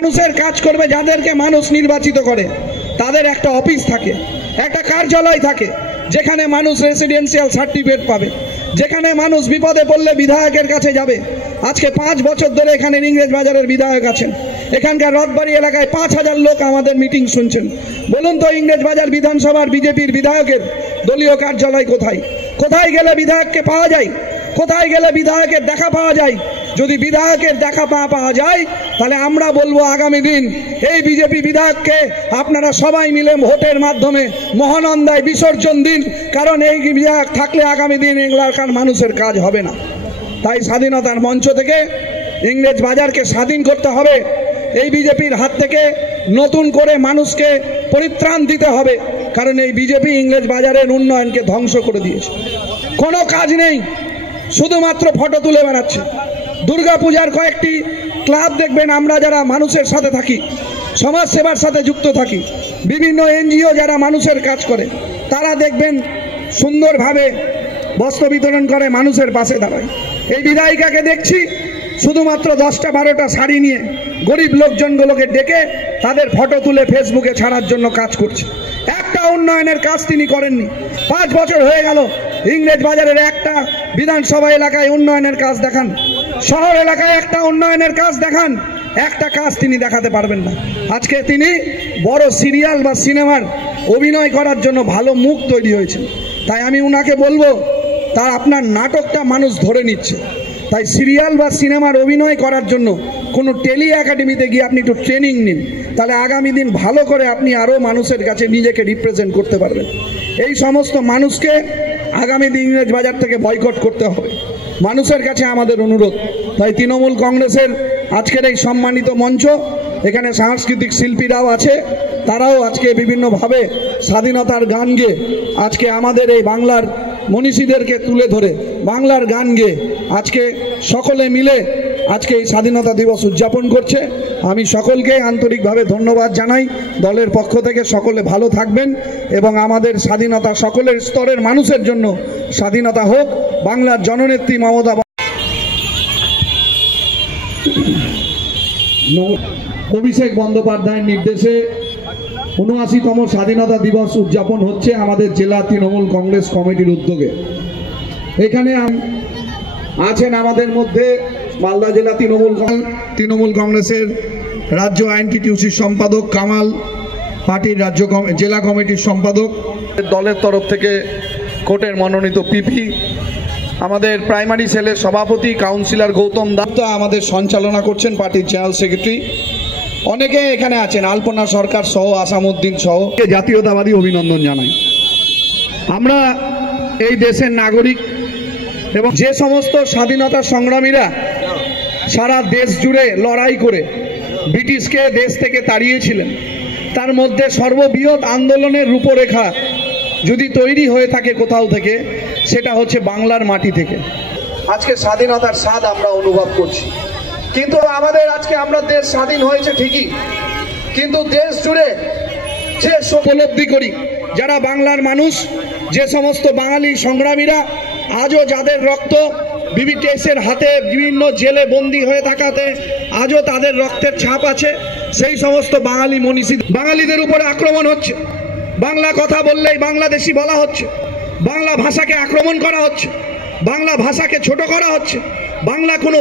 মানুষের কাজ করবে, যাদেরকে মানুষ নির্বাচিত করে তাদের একটা অফিস থাকে, একটা কার্যালয় থাকে, যেখানে মানুষ রেসিডেন্সিয়াল সার্টিফিকেট পাবে, যেখানে মানুষ বিপদে পড়লে বিধায়কের কাছে যাবে। আজকে 5 বছর ধরে এখানে ইংরেজবাজারের বিধায়ক আছেন, এখানকার রথবাড়ি এলাকায় 5000 লোক আমাদের মিটিং শুনছেন। বলুন তো, ইংরেজবাজার বিধানসভার বিজেপির বিধায়কের দলীয় কার্যালয় কোথায়? কোথায় গেলে বিধায়ককে পাওয়া যায়? কোথায় গেলে বিধায়কের দেখা পাওয়া যায়? যদি বিধায়কের দেখা পাওয়া যায়, তাহলে আমরা বলবো আগামী দিন এই বিজেপি বিধায়ককে আপনারা সবাই মিলে ভোটের মাধ্যমে মহানন্দায় বিসর্জন দিন, কারণ এই বিধায়ক থাকলে আগামী দিন এলাকার মানুষের কাজ হবে না। তাই স্বাধীনতার মঞ্চ থেকে ইংরেজবাজারকে স্বাধীন করতে হবে, এই বিজেপির হাত থেকে নতুন করে মানুষকে পরিত্রাণ দিতে হবে, কারণ এই বিজেপি ইংরেজবাজারের উন্নয়নকে ধ্বংস করে দিয়েছে। কোনো কাজ নেই, শুধুমাত্র ফটো তুলে বেড়াচ্ছে। দুর্গাপূজার কয়েকটি ক্লাব দেখবেন, আমরা যারা মানুষের সাথে থাকি, সমাজ সেবার সাথে যুক্ত থাকি, বিভিন্ন এনজিও যারা মানুষের কাজ করে, তারা দেখবেন সুন্দরভাবে বস্ত্র বিতরণ করে, মানুষের পাশে দাঁড়ায়। এই বিধায়িকাকে দেখছি শুধুমাত্র 10টা-12টা শাড়ি নিয়ে গরিব লোকজনগুলোকে ডেকে তাদের ফটো তুলে ফেসবুকে ছাড়ার জন্য কাজ করছে। একটা উন্নয়নের কাজ তিনি করেননি। 5 বছর হয়ে গেল, ইংরেজবাজারের একটা বিধানসভা এলাকায় উন্নয়নের কাজ দেখান, শহর এলাকায় একটা উন্নয়নের কাজ দেখান, একটা কাজ তিনি দেখাতে পারবেন না। আজকে তিনি বড় সিরিয়াল বা সিনেমার অভিনয় করার জন্য ভালো মুখ তৈরি হয়েছে। তাই আমি উনাকে বলবো, তার আপনার নাটকটা মানুষ ধরে নিচ্ছে, তাই সিরিয়াল বা সিনেমার অভিনয় করার জন্য কোনো টেলি একাডেমিতে গিয়ে আপনি একটু ট্রেনিং নিন, তাহলে আগামী দিন ভালো করে আপনি আরও মানুষের কাছে নিজেকে রিপ্রেজেন্ট করতে পারবেন। এই সমস্ত মানুষকে আগামী দিন ইংরেজবাজার থেকে বয়কট করতে হবে, মানুষের কাছে আমাদের অনুরোধ। তাই তৃণমূল কংগ্রেসের আজকের এই সম্মানিত মঞ্চ, এখানে সাংস্কৃতিক শিল্পীরাও আছে, তারাও আজকে বিভিন্নভাবে স্বাধীনতার গান গেয়ে আজকে আমাদের এই বাংলার মনীষীদেরকে তুলে ধরে বাংলার গান গেয়ে আজকে সকলে মিলে আজকে এই স্বাধীনতা দিবস উদযাপন করছে। আমি সকলকে আন্তরিকভাবে ধন্যবাদ জানাই। দলের পক্ষ থেকে সকলে ভালো থাকবেন এবং আমাদের স্বাধীনতা সকলের স্তরের মানুষের জন্য স্বাধীনতা হোক। বাংলার জননেত্রী মমতা অভিষেক বন্দ্যোপাধ্যায়ের নির্দেশে ৭৯তম স্বাধীনতা দিবস উদযাপন হচ্ছে আমাদের জেলা তৃণমূল কংগ্রেস কমিটির উদ্যোগে। এখানে আছেন আমাদের মধ্যে মালদা জেলা তৃণমূল কংগ্রেসের রাজ্য আইনটিটিউসির সম্পাদক কামাল, পার্টির জেলা কমিটির সম্পাদক, দলের তরফ থেকে কোর্টের মনোনীত পিপি, আমাদের প্রাইমারি সেলের সভাপতি কাউন্সিলর গৌতম দত্তা আমাদের সঞ্চালনা করছেন, পার্টির জেনারেল সেক্রেটারি, অনেকে এখানে আছেন, আলপনা সরকার সহ, আসামউদ্দিন সহ জাতীয়তাবাদী অভিনন্দন জানাই। আমরা এই দেশের নাগরিক এবং যে সমস্ত স্বাধীনতা সংগ্রামীরা সারা দেশ জুড়ে লড়াই করে ব্রিটিশকে দেশ থেকে তাড়িয়েছিলেন, তার মধ্যে সর্ববৃহৎ আন্দোলনের রূপরেখা যদি তৈরি হয়ে থাকে কোথাও থেকে, সেটা হচ্ছে বাংলার মাটি থেকে। আজকে স্বাধীনতার স্বাদ আমরা অনুভব করছি, কিন্তু আমাদের আজকে আমরা দেশ স্বাধীন হয়েছে ঠিকই, কিন্তু দেশ জুড়ে যে উপলব্ধি করি যারা বাংলার মানুষ, যে সমস্ত বাঙালি সংগ্রামীরা আজও যাদের রক্ত ব্রিটিশের হাতে বিভিন্ন জেলে বন্দী হয়ে থাকাতে আজও তাদের রক্তের ছাপ আছে, সেই সমস্ত বাঙালি মনীষী বাঙালিদের উপরে আক্রমণ হচ্ছে। বাংলা কথা বললেই বাংলাদেশি বলা হচ্ছে, বাংলা ভাষাকে আক্রমণ করা হচ্ছে, বাংলা ভাষাকে ছোট করা হচ্ছে, বাংলা কোনো